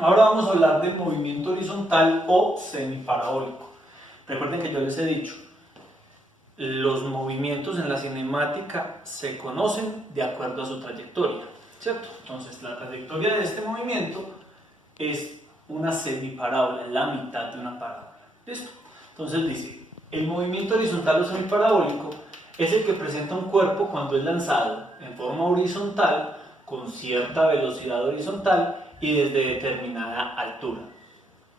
Ahora vamos a hablar del movimiento horizontal o semiparabólico. Recuerden que yo les he dicho, los movimientos en la cinemática se conocen de acuerdo a su trayectoria, ¿cierto? Entonces, la trayectoria de este movimiento es una semiparábola, es la mitad de una parábola. ¿Listo? Entonces dice, el movimiento horizontal o semiparabólico es el que presenta un cuerpo cuando es lanzado en forma horizontal con cierta velocidad horizontal y desde determinada altura.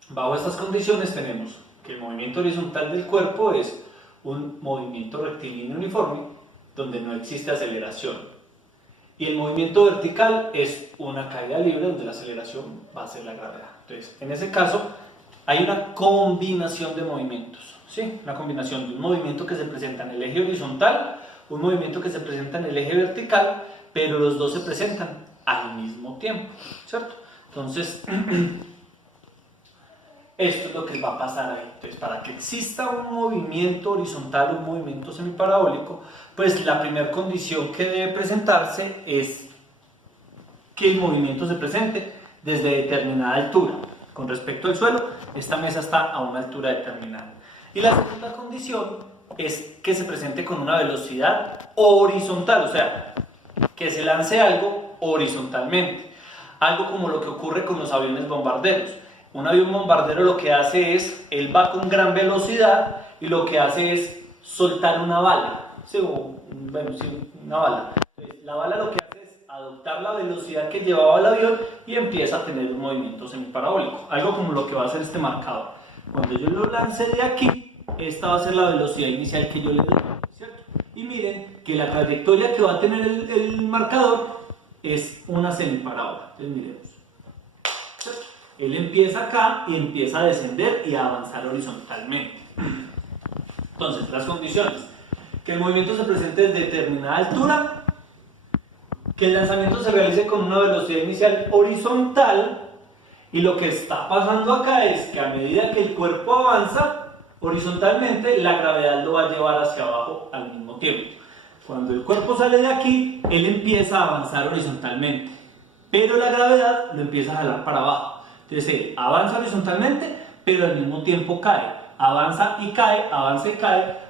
Bajo estas condiciones tenemos que el movimiento horizontal del cuerpo es un movimiento rectilíneo uniforme donde no existe aceleración. Y el movimiento vertical es una caída libre donde la aceleración va a ser la gravedad. Entonces, en ese caso, hay una combinación de movimientos, ¿sí? Una combinación de un movimiento que se presenta en el eje horizontal, un movimiento que se presenta en el eje vertical, pero los dos se presentan al mismo tiempo, ¿cierto? Entonces, esto es lo que va a pasar ahí. Entonces, para que exista un movimiento horizontal, un movimiento semiparabólico, pues la primera condición que debe presentarse es que el movimiento se presente desde determinada altura. Con respecto al suelo, esta mesa está a una altura determinada. Y la segunda condición es que se presente con una velocidad horizontal, o sea, que se lance algo horizontalmente. Algo como lo que ocurre con los aviones bombarderos. Un avión bombardero lo que hace es, él va con gran velocidad y lo que hace es soltar una bala. Sí, una bala. La bala lo que hace es adoptar la velocidad que llevaba el avión y empieza a tener un movimiento semiparabólico. Algo como lo que va a hacer este marcador. Cuando yo lo lance de aquí, esta va a ser la velocidad inicial que yo le doy, ¿cierto? Y miren que la trayectoria que va a tener el marcador es una semiparábola. Entonces miremos. Él empieza acá y empieza a descender y a avanzar horizontalmente. Entonces, las condiciones. Que el movimiento se presente desde determinada altura, que el lanzamiento se realice con una velocidad inicial horizontal, y lo que está pasando acá es que a medida que el cuerpo avanza horizontalmente, la gravedad lo va a llevar hacia abajo al mismo tiempo. Cuando el cuerpo sale de aquí, él empieza a avanzar horizontalmente, pero la gravedad lo empieza a jalar para abajo. Entonces él avanza horizontalmente, pero al mismo tiempo cae. Avanza y cae,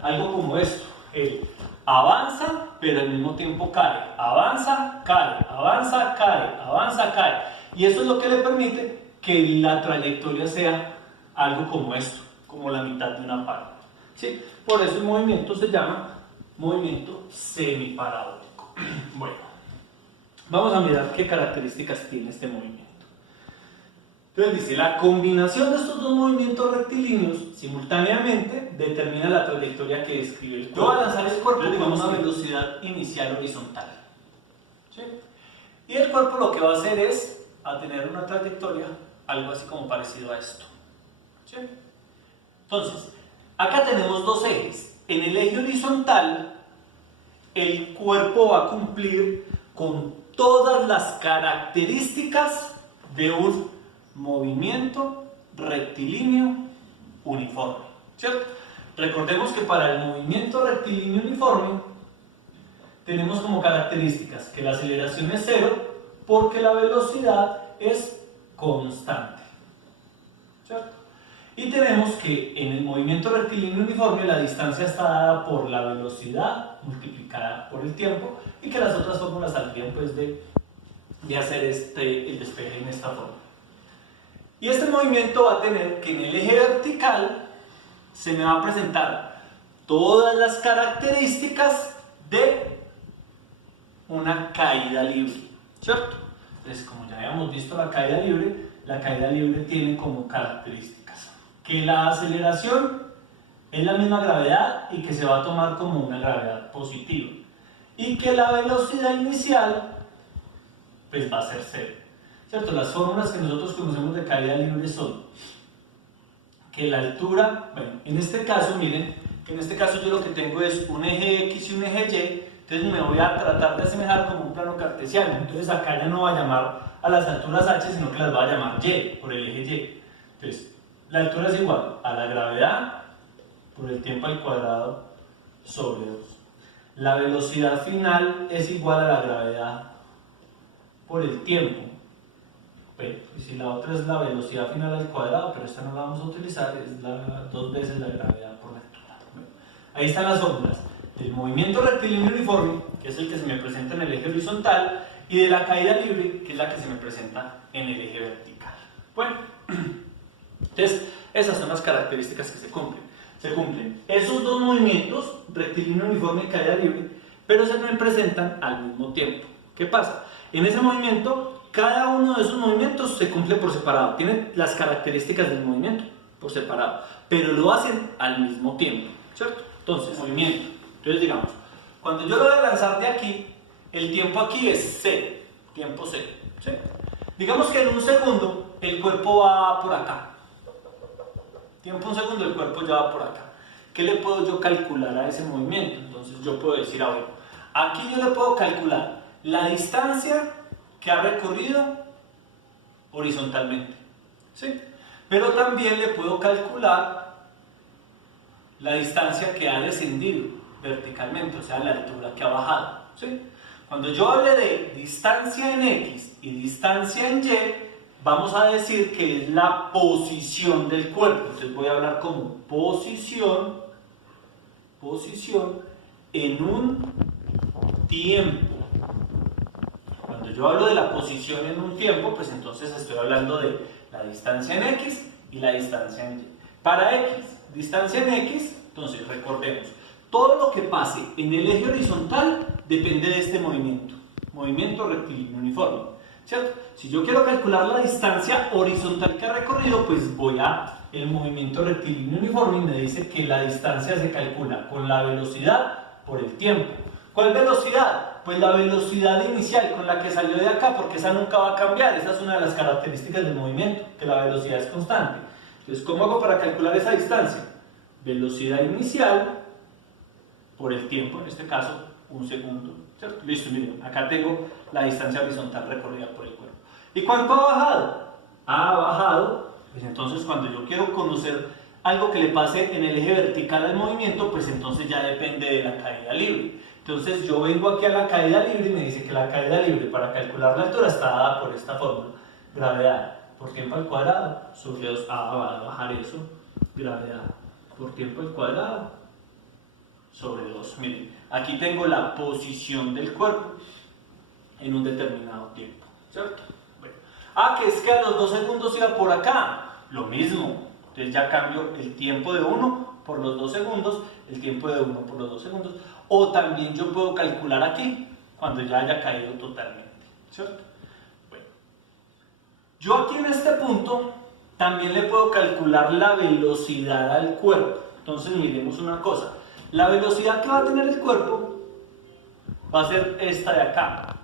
algo como esto. Él avanza, pero al mismo tiempo cae. Avanza, cae, avanza, cae, avanza, cae. Y eso es lo que le permite que la trayectoria sea algo como esto, como la mitad de una parábola. ¿Sí? Por eso el movimiento se llama movimiento semiparabólico. Bueno, vamos a mirar qué características tiene este movimiento. Entonces dice, la combinación de estos dos movimientos rectilíneos simultáneamente determina la trayectoria que describe el cuerpo. Yo voy a lanzar el cuerpo con una velocidad inicial horizontal, ¿sí? Y el cuerpo lo que va a hacer es a tener una trayectoria algo así como parecido a esto, ¿sí? Entonces, acá tenemos dos ejes. En el eje horizontal, el cuerpo va a cumplir con todas las características de un movimiento rectilíneo uniforme, ¿cierto? Recordemos que para el movimiento rectilíneo uniforme tenemos como características que la aceleración es cero porque la velocidad es constante, ¿cierto? Y tenemos que en el movimiento rectilíneo uniforme la distancia está dada por la velocidad multiplicada por el tiempo y que las otras fórmulas saldrían pues de hacer el despeje en esta forma. Y este movimiento va a tener que en el eje vertical se me va a presentar todas las características de una caída libre, ¿cierto? Entonces, como ya habíamos visto la caída libre tiene como características que la aceleración es la misma gravedad y que se va a tomar como una gravedad positiva y que la velocidad inicial pues va a ser cero, ¿cierto? Las fórmulas que nosotros conocemos de caída libre son que la altura, bueno, en este caso, miren, que en este caso yo lo que tengo es un eje X y un eje Y, entonces me voy a tratar de asemejar como un plano cartesiano, entonces acá ya no va a llamar a las alturas H, sino que las va a llamar Y, por el eje Y. Entonces, la altura es igual a la gravedad por el tiempo al cuadrado sobre 2. La velocidad final es igual a la gravedad por el tiempo Bueno, y si la otra es la velocidad final al cuadrado, pero esta no la vamos a utilizar, es dos veces la gravedad por la altura. Bueno, ahí están las fórmulas del movimiento rectilíneo uniforme, que es el que se me presenta en el eje horizontal, y de la caída libre, que es la que se me presenta en el eje vertical. Bueno, entonces esas son las características que se cumplen. Se cumplen esos dos movimientos, rectilíneo uniforme y caída libre, pero se me presentan al mismo tiempo. ¿Qué pasa? En ese movimiento, cada uno de esos movimientos se cumple por separado, tienen las características del movimiento por separado, pero lo hacen al mismo tiempo, ¿cierto? Entonces, movimiento. Entonces, digamos, cuando yo lo voy a lanzar de aquí, el tiempo aquí es 0, tiempo 0, ¿sí? Digamos que en un segundo el cuerpo va por acá. Tiempo un segundo, el cuerpo ya va por acá. ¿Qué le puedo yo calcular a ese movimiento? Entonces yo puedo decir, bueno, aquí yo le puedo calcular la distancia que ha recorrido horizontalmente, ¿sí? Pero también le puedo calcular la distancia que ha descendido verticalmente, o sea, la altura que ha bajado, ¿sí? Cuando yo hable de distancia en X y distancia en Y, vamos a decir que es la posición del cuerpo. Entonces voy a hablar como posición en un tiempo. Cuando yo hablo de la posición en un tiempo, pues entonces estoy hablando de la distancia en X y la distancia en Y. Para X, distancia en X, entonces recordemos, todo lo que pase en el eje horizontal depende de este movimiento rectilíneo uniforme, ¿cierto? Si yo quiero calcular la distancia horizontal que ha recorrido, pues voy a el movimiento rectilíneo uniforme y me dice que la distancia se calcula con la velocidad por el tiempo. ¿Cuál velocidad? Pues la velocidad inicial con la que salió de acá, porque esa nunca va a cambiar. Esa es una de las características del movimiento, que la velocidad es constante. Entonces, ¿cómo hago para calcular esa distancia? Velocidad inicial por el tiempo, en este caso, un segundo, ¿cierto? Listo, miren, acá tengo la distancia horizontal recorrida por el cuerpo. ¿Y cuánto ha bajado? Ha bajado, pues entonces cuando yo quiero conocer algo que le pase en el eje vertical al movimiento, pues entonces ya depende de la caída libre. Entonces yo vengo aquí a la caída libre y me dice que la caída libre para calcular la altura está dada por esta fórmula. Gravedad por tiempo al cuadrado sobre 2. Va a bajar eso. Gravedad por tiempo al cuadrado sobre 2. Miren, aquí tengo la posición del cuerpo en un determinado tiempo, ¿cierto? Bueno. Que es que a los 2 segundos iba por acá. Lo mismo. Entonces ya cambio el tiempo de 1 por los 2 segundos, el tiempo de 1 por los 2 segundos. O también yo puedo calcular aquí, cuando ya haya caído totalmente, ¿cierto? Bueno. Yo aquí en este punto también le puedo calcular la velocidad al cuerpo. Entonces miremos una cosa. La velocidad que va a tener el cuerpo va a ser esta de acá.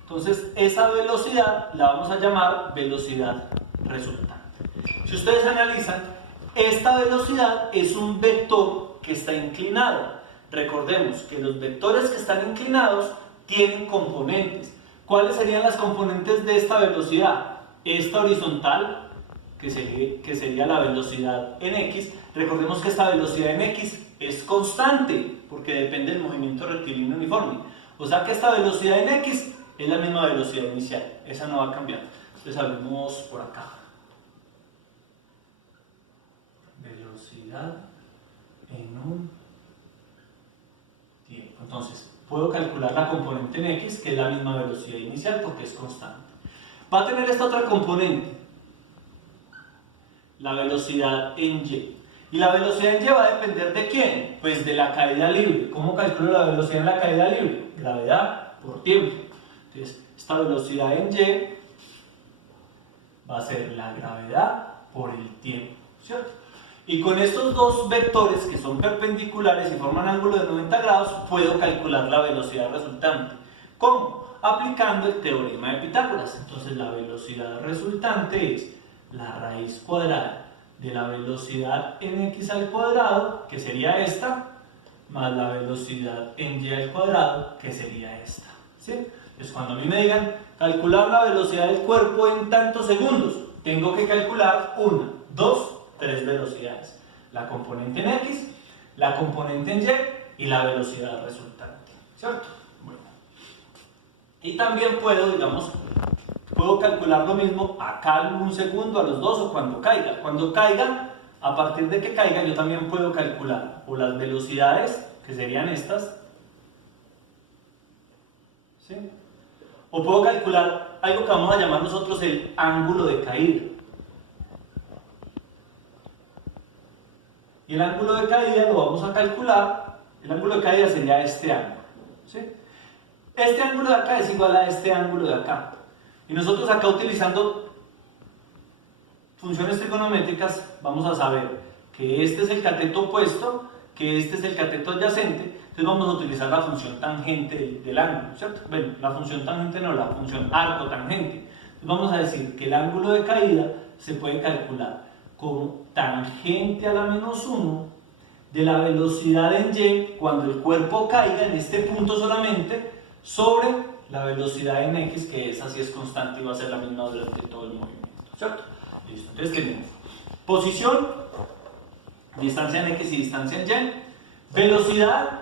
Entonces esa velocidad la vamos a llamar velocidad resultante. Si ustedes analizan, esta velocidad es un vector que está inclinado. Recordemos que los vectores que están inclinados tienen componentes. ¿Cuáles serían las componentes de esta velocidad? Esta horizontal, que sería la velocidad en X. Recordemos que esta velocidad en X es constante, porque depende del movimiento rectilíneo uniforme. O sea que esta velocidad en X es la misma velocidad inicial. Esa no va a cambiar. Entonces hablemos por acá. Velocidad en un tiempo. Entonces, puedo calcular la componente en X, que es la misma velocidad inicial porque es constante. Va a tener esta otra componente, la velocidad en Y. ¿Y la velocidad en Y va a depender de quién? Pues de la caída libre. ¿Cómo calculo la velocidad en la caída libre? Gravedad por tiempo. Entonces, esta velocidad en Y va a ser la gravedad por el tiempo, ¿cierto? Y con estos dos vectores que son perpendiculares y forman ángulo de 90 grados, puedo calcular la velocidad resultante. ¿Cómo? Aplicando el teorema de Pitágoras. Entonces la velocidad resultante es la raíz cuadrada de la velocidad en X al cuadrado, que sería esta, más la velocidad en Y al cuadrado, que sería esta, ¿sí? Entonces cuando a mí me digan calcular la velocidad del cuerpo en tantos segundos, tengo que calcular 1, 2, 3 velocidades, la componente en X, la componente en Y y la velocidad resultante, ¿cierto? Bueno. Y también puedo puedo calcular lo mismo acá en un segundo, a los 2 o cuando caiga. Cuando caiga, a partir de que caiga, yo también puedo calcular o las velocidades, que serían estas, ¿sí? O puedo calcular algo que vamos a llamar nosotros el ángulo de caída. Y el ángulo de caída lo vamos a calcular, el ángulo de caída sería este ángulo, ¿sí? Este ángulo de acá es igual a este ángulo de acá. Y nosotros acá utilizando funciones trigonométricas vamos a saber que este es el cateto opuesto, que este es el cateto adyacente, entonces vamos a utilizar la función tangente del ángulo, ¿cierto? Bueno, la función tangente no, la función arco tangente. Entonces vamos a decir que el ángulo de caída se puede calcular como tangente a la menos 1 de la velocidad en y cuando el cuerpo caiga en este punto solamente sobre la velocidad en x, que esa sí es constante y va a ser la misma durante todo el movimiento, ¿cierto? Listo, entonces tenemos posición, distancia en x y distancia en y, velocidad,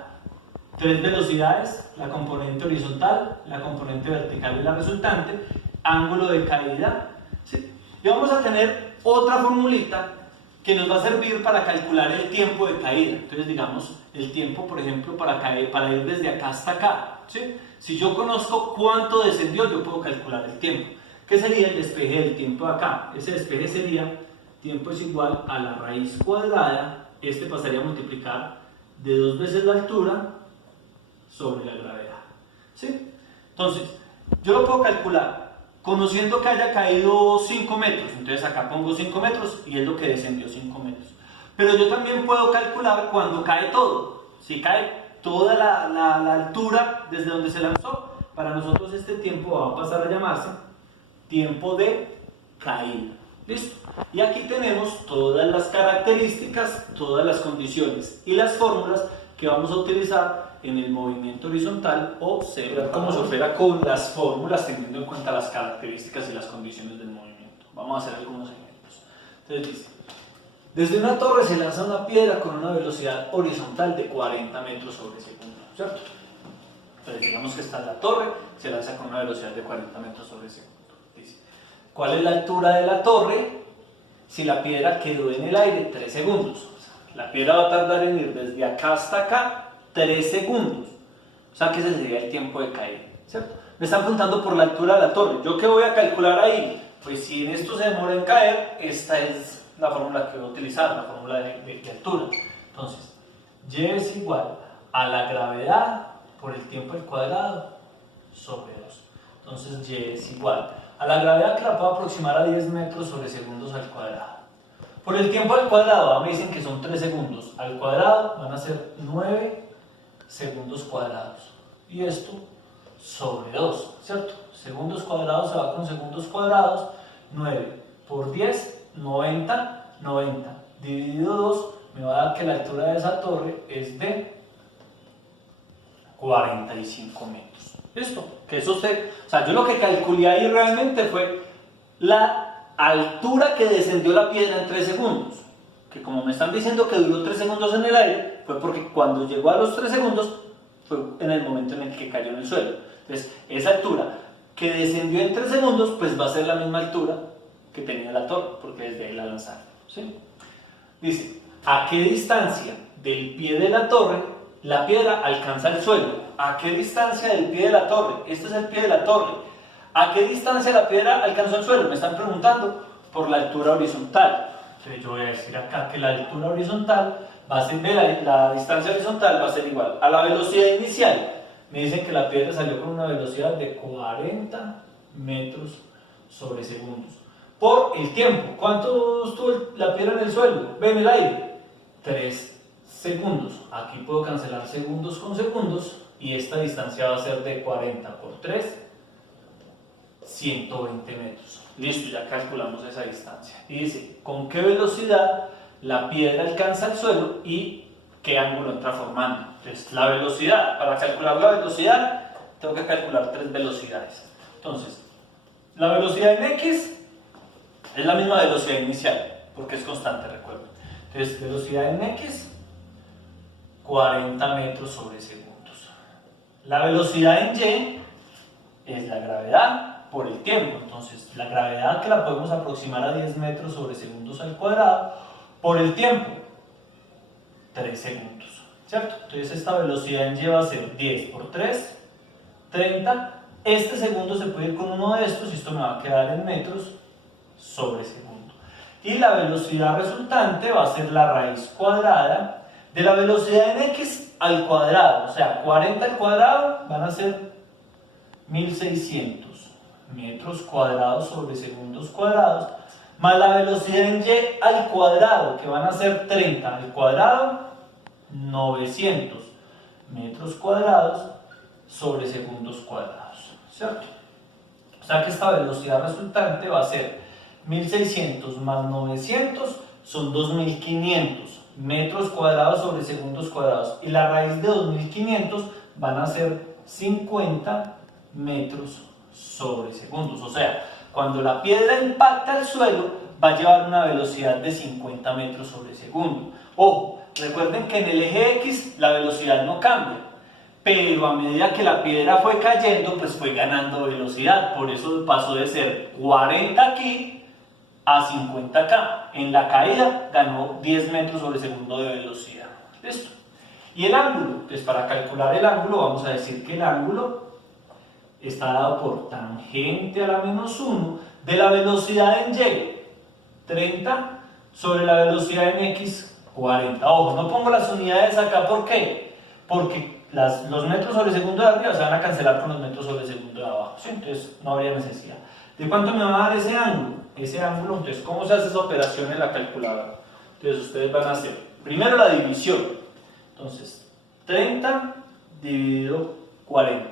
3 velocidades, la componente horizontal, la componente vertical y la resultante, ángulo de caída, ¿sí? Y vamos a tener otra formulita que nos va a servir para calcular el tiempo de caída. Entonces, digamos, el tiempo, por ejemplo, para ir desde acá hasta acá, ¿sí? Si yo conozco cuánto descendió, yo puedo calcular el tiempo. ¿Qué sería el despeje del tiempo de acá? Ese despeje sería, tiempo es igual a la raíz cuadrada, este pasaría a multiplicar de 2 veces la altura sobre la gravedad, ¿sí? Entonces, yo lo puedo calcular conociendo que haya caído 5 metros, entonces acá pongo 5 metros y es lo que descendió 5 metros. Pero yo también puedo calcular cuando cae todo. Si cae toda la altura desde donde se lanzó, para nosotros este tiempo va a pasar a llamarse tiempo de caída. ¿Listo? Y aquí tenemos todas las características, todas las condiciones y las fórmulas que vamos a utilizar en el movimiento horizontal o ver cómo se opera con las fórmulas teniendo en cuenta las características y las condiciones del movimiento. Vamos a hacer algunos ejemplos. Entonces dice, desde una torre se lanza una piedra con una velocidad horizontal de 40 metros sobre segundo, ¿cierto? Entonces digamos que está en la torre, se lanza con una velocidad de 40 metros sobre segundo. Dice, ¿cuál es la altura de la torre si la piedra quedó en el aire 3 segundos? O sea, la piedra va a tardar en ir desde acá hasta acá 3 segundos. O sea que ese sería el tiempo de caída, ¿cierto? Me están preguntando por la altura de la torre. ¿Yo qué voy a calcular ahí? Pues si en esto se demora en caer, esta es la fórmula que voy a utilizar, la fórmula de altura. Entonces, y es igual a la gravedad por el tiempo al cuadrado sobre 2. Entonces, y es igual a la gravedad, que la puedo aproximar a 10 metros sobre segundos al cuadrado. Por el tiempo al cuadrado, me dicen que son 3 segundos. Al cuadrado van a ser 9 segundos cuadrados. Y esto sobre 2, ¿cierto? Segundos cuadrados se va con segundos cuadrados. 9 por 10, 90. 90 dividido 2 me va a dar que la altura de esa torre es de 45 metros. ¿Listo? Que eso o sea, yo lo que calculé ahí realmente fue la altura que descendió la piedra en 3 segundos. Que como me están diciendo que duró 3 segundos en el aire, fue porque cuando llegó a los 3 segundos fue en el momento en el que cayó en el suelo. Entonces, esa altura que descendió en 3 segundos, pues va a ser la misma altura que tenía la torre, porque desde ahí la lanzaron, ¿sí? Dice, ¿a qué distancia del pie de la torre la piedra alcanza el suelo? ¿A qué distancia del pie de la torre? Este es el pie de la torre. ¿A qué distancia la piedra alcanzó el suelo? Me están preguntando por la altura horizontal. Entonces yo voy a decir acá que la altura horizontal va a ser, la distancia horizontal va a ser igual a la velocidad inicial. Me dicen que la piedra salió con una velocidad de 40 metros sobre segundos. Por el tiempo, ¿cuánto estuvo la piedra en el suelo? Ve en el aire, 3 segundos. Aquí puedo cancelar segundos con segundos y esta distancia va a ser de 40 por 3, 120 metros. Listo, ya calculamos esa distancia. Y dice, ¿con qué velocidad la piedra alcanza el suelo y qué ángulo entra formando? Entonces, la velocidad, para calcular la velocidad, tengo que calcular 3 velocidades. Entonces, la velocidad en x es la misma velocidad inicial, porque es constante, recuerden. Entonces, velocidad en x, 40 metros sobre segundos. La velocidad en y es la gravedad por el tiempo. Entonces, la gravedad que la podemos aproximar a 10 metros sobre segundos al cuadrado por el tiempo, 3 segundos, ¿cierto? Entonces, esta velocidad en y va a ser 10 por 3, 30. Este segundo se puede ir con uno de estos y esto me va a quedar en metros sobre segundo. Y la velocidad resultante va a ser la raíz cuadrada de la velocidad en x al cuadrado. O sea, 40 al cuadrado van a ser 1600 metros cuadrados sobre segundos cuadrados, más la velocidad en y al cuadrado, que van a ser 30 al cuadrado, 900 metros cuadrados sobre segundos cuadrados, ¿cierto? O sea que esta velocidad resultante va a ser 1600 más 900 son 2500 metros cuadrados sobre segundos cuadrados, y la raíz de 2500 van a ser 50 metros sobre segundos. O sea, cuando la piedra impacta al suelo va a llevar una velocidad de 50 metros sobre segundo. Ojo, recuerden que en el eje X la velocidad no cambia, pero a medida que la piedra fue cayendo, pues fue ganando velocidad. Por eso pasó de ser 40 aquí a 50 acá. En la caída ganó 10 metros sobre segundo de velocidad. ¿Listo? Y el ángulo, pues para calcular el ángulo vamos a decir que el ángulo está dado por tangente a la menos 1 de la velocidad en y, 30, sobre la velocidad en x, 40. Ojo, no pongo las unidades acá, ¿por qué? Porque los metros sobre segundo de arriba se van a cancelar con los metros sobre segundo de abajo, ¿sí? Entonces no habría necesidad. ¿De cuánto me va a dar ese ángulo? Ese ángulo, entonces, ¿cómo se hace esa operación en la calculadora? Entonces ustedes van a hacer primero la división. Entonces, 30 dividido 40,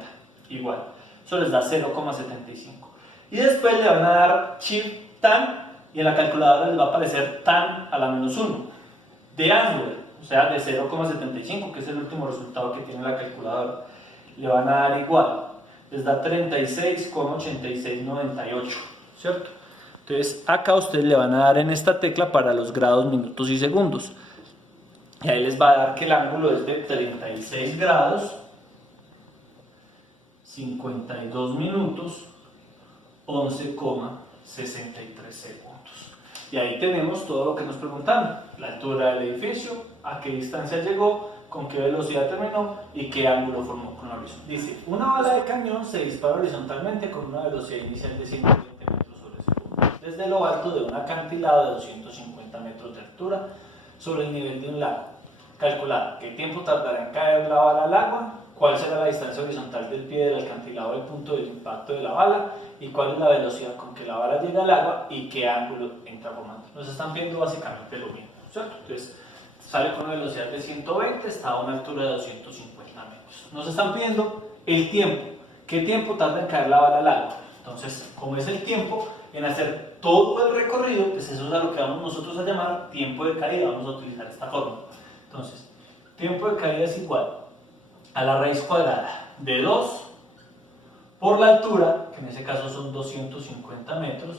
igual. Eso les da 0,75. Y después le van a dar shift tan, y en la calculadora les va a aparecer tan a la menos 1 de ángulo, o sea, de 0,75, que es el último resultado que tiene la calculadora. Le van a dar igual, les da 36,8698, ¿cierto? Entonces acá ustedes le van a dar en esta tecla para los grados, minutos y segundos. Y ahí les va a dar que el ángulo es de 36 grados, 52 minutos, 11,63 segundos. Y ahí tenemos todo lo que nos preguntaron: la altura del edificio, a qué distancia llegó, con qué velocidad terminó y qué ángulo formó con la horizonte. Dice, una bala de cañón se dispara horizontalmente con una velocidad inicial de 120 metros sobre segundo, desde lo alto de un acantilado de 250 metros de altura sobre el nivel de un lago. Calcular qué tiempo tardará en caer la bala al agua, cuál será la distancia horizontal del pie del acantilado del punto del impacto de la bala, y cuál es la velocidad con que la bala llega al agua y qué ángulo entra formando. Nos están viendo básicamente lo mismo, ¿cierto? Entonces, sale con una velocidad de 120, está a una altura de 250 metros. Nos están pidiendo el tiempo, qué tiempo tarda en caer la bala al agua. Entonces, como es el tiempo en hacer todo el recorrido, pues eso es a lo que vamos nosotros a llamar tiempo de caída. Vamos a utilizar esta fórmula. Entonces, tiempo de caída es igual a la raíz cuadrada de 2 por la altura, que en ese caso son 250 metros,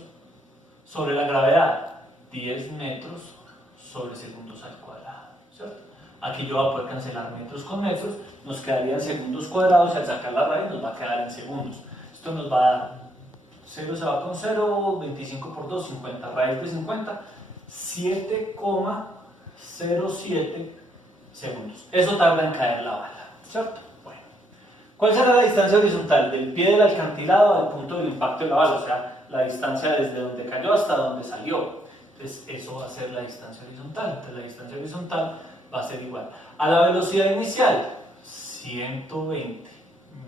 sobre la gravedad, 10 metros sobre segundos al cuadrado, ¿cierto? Aquí yo voy a poder cancelar metros con metros, nos quedarían segundos cuadrados, y al sacar la raíz nos va a quedar en segundos. Esto nos va a dar 0 se va con 0, 25 por 2, 50, raíz de 50, 7,07 segundos. Eso tarda en caer la bala, ¿cierto? Bueno, ¿cuál será la distancia horizontal del pie del acantilado al punto del impacto de la bala? O sea, la distancia desde donde cayó hasta donde salió. Entonces, eso va a ser la distancia horizontal. Entonces, la distancia horizontal va a ser igual a la velocidad inicial, 120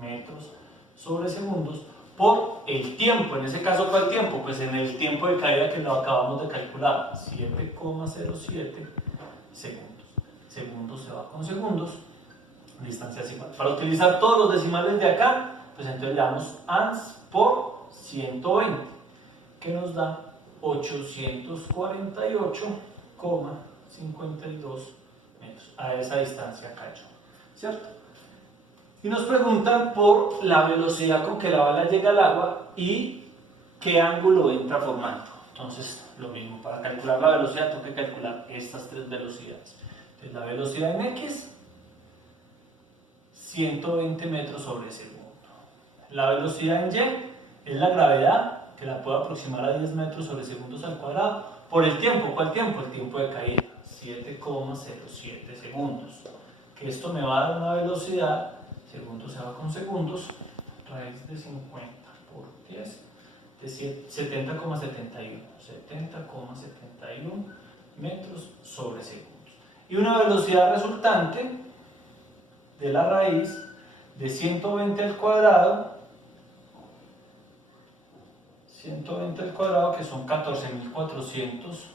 metros sobre segundos, por el tiempo. En ese caso, ¿cuál tiempo? Pues en el tiempo de caída que lo acabamos de calcular, 7,07 segundos. Segundos se va con segundos, distancia es igual. Para utilizar todos los decimales de acá, pues entonces le damos ans por 120, que nos da 848,52 metros. A esa distancia cayó, ¿cierto? Y nos preguntan por la velocidad con que la bala llega al agua y qué ángulo entra formando. Entonces, lo mismo, para calcular la velocidad tengo que calcular estas tres velocidades. Entonces, la velocidad en x, 120 metros sobre segundo. La velocidad en y, es la gravedad, que la puedo aproximar a 10 metros sobre segundos al cuadrado, por el tiempo. ¿Cuál tiempo? El tiempo de caída, 7,07 segundos. Que esto me va a dar una velocidad, segundos se va con segundos, raíz de 50 por 10, de 70,71 metros sobre segundos. Y una velocidad resultante de la raíz de 120 al cuadrado, que son 14.400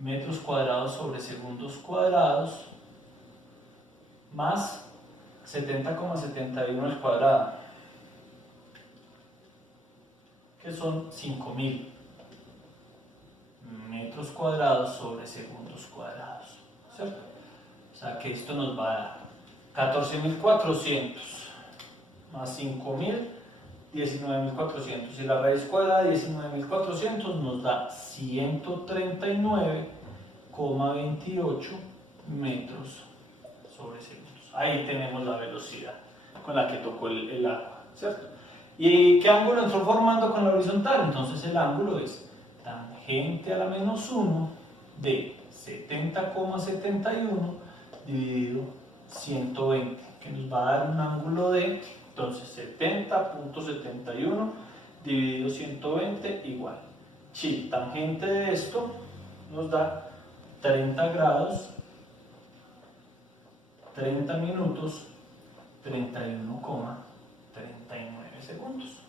metros cuadrados sobre segundos cuadrados, más 70,71 al cuadrado, que son 5.000 metros cuadrados sobre segundos cuadrados, ¿cierto? O sea que esto nos va a dar 14.400 más 5.000, 19.400, y la raíz cuadrada de 19.400 nos da 139,28 metros sobre segundos. Ahí tenemos la velocidad con la que tocó el agua, ¿cierto? ¿Y qué ángulo entró formando con la horizontal? Entonces el ángulo es tangente a la menos 1 de 70,71 dividido 120, que nos va a dar un ángulo de, entonces, 70,71 dividido 120 igual. Sí, tangente de esto nos da 30 grados, 30 minutos, 31,39 segundos.